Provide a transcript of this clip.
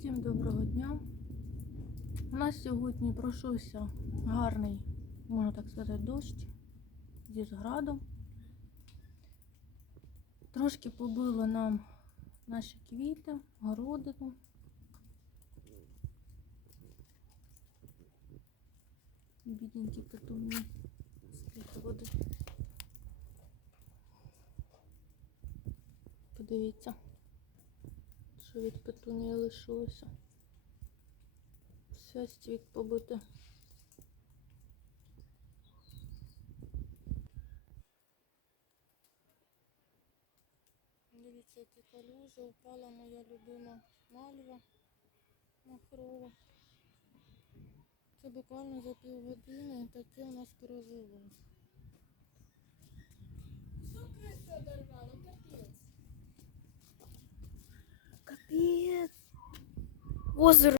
Всім доброго дня. У нас сьогодні пройшовся гарний, можна так сказати, дощ зі зградом. Трошки побило нам наші квіти, городину. Бідненькі петуні. Скільки води. Подивіться, що від петунії лишилося. Все цвіт побите. Дивіться, які калюжі, упала моя любима мальва махрова. Це буквально за півгодини таке у нас пережило. Озеро